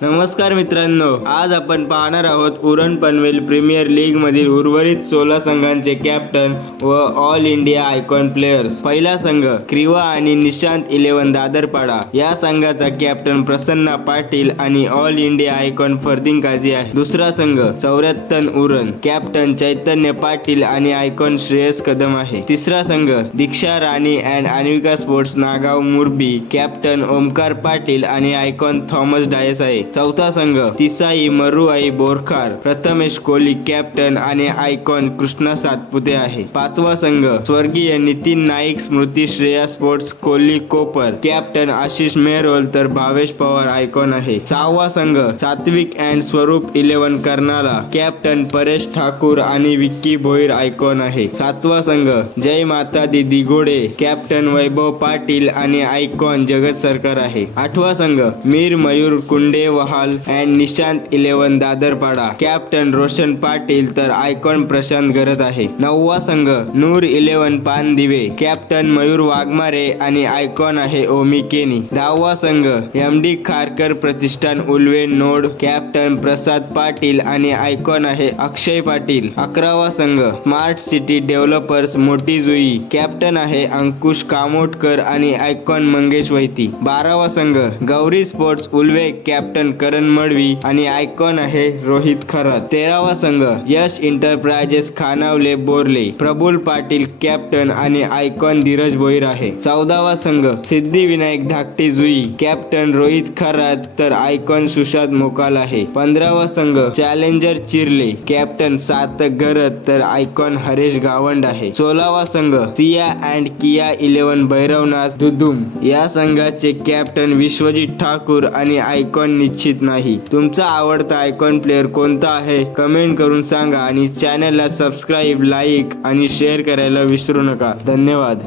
नमस्कार मित्रांनो, आज आपण पाहणार आहोत उरण पनवेल प्रीमियर लीग मधील उर्वरित 16 संघांचे कॅप्टन व ऑल इंडिया आयकॉन प्लेयर्स। पहिला संघ क्रिवा आणि निशांत 11 दादरपाडा। या संघाचा कॅप्टन प्रसन्ना पाटील आणि all India icon Fardeen Kazi आहे। दुसरा संघ 74 उरण, कॅप्टन चैतन्य पाटील आणि आयकॉन श्रेयस कदम आहे। तिसरा संघ Diksha Rani and Anvika sports Nagaon Murbi, captain Omkar Patil आणि आयकॉन थॉमस डायस आहे। चौथा संघ तिसाई मरुआई बोरखार, प्रथमेश कोहली कॅप्टन आणि आयकॉन कृष्णा सातपुते आहे। पाचवा संघ स्वर्गीय नितीन नाईक स्मृती श्रेया स्पोर्ट्स कोहली कोपर, कॅप्टन आशिष मेहरोल तर भावेश पवार आयकॉन आहे। सहावा संघ सात्विक अँड स्वरूप 11 कर्नाला, कॅप्टन परेश ठाकूर आणि विक्की भोईर आयकॉन आहे। सातवा संघ जय माता दी दिघोडे, कॅप्टन वैभव पाटील आणि आयकॉन जगत सरकार आहे। आठवा संघ मीर मयूर कुंडे वहाल अँड निशांत 11 दादरपाडा, कॅप्टन रोशन पाटील तर आयकॉन प्रशांत गरत आहे। नववा संघ नूर 11 पानदिवे, कॅप्टन मयूर वाघमारे आणि आयकॉन आहे ओमी केनी। दहावा संघ एमडी खारकर प्रतिष्ठान उल्वे नोड, कॅप्टन प्रसाद पाटील आणि आयकॉन आहे अक्षय पाटील। अकरावा संघ स्मार्ट सिटी डेव्हलपर्स मोठी जुई, कॅप्टन आहे अंकुश कामोटकर आणि आयकॉन मंगेश वैती। बारावा संघ गौरी स्पोर्ट्स उल्वे, कॅप्टन करण मडवी आणि आयकॉन आहे रोहित खरात। 13वा संघ यश एंटरप्राइजेस खानावले बोरले, प्रफुल पाटील कॅप्टन आणि आयकॉन धीरज भोईर आहे। 14वा संघ सिद्धिविनायक धाकटी जुई, कॅप्टन रोहित खरात तर आयकॉन सुशांत मोकाल आहे। 15वा संघ चॅलेंजर चिरले, कॅप्टन सार्थक गरत तर आयकॉन हरेश गावंड आहे। 16वा संघ सिया अँड किया 11 भैरवनाथ दुदुम, या संघाचे कॅप्टन विश्वजित ठाकूर आणि आयकॉन निश्चित नाही। तुमचा आवडता आयकॉन प्लेयर कोणता आहे कमेंट करून सांगा आणि चॅनलला सबस्क्राईब, लाईक आणि शेअर करायला विसरू नका। धन्यवाद।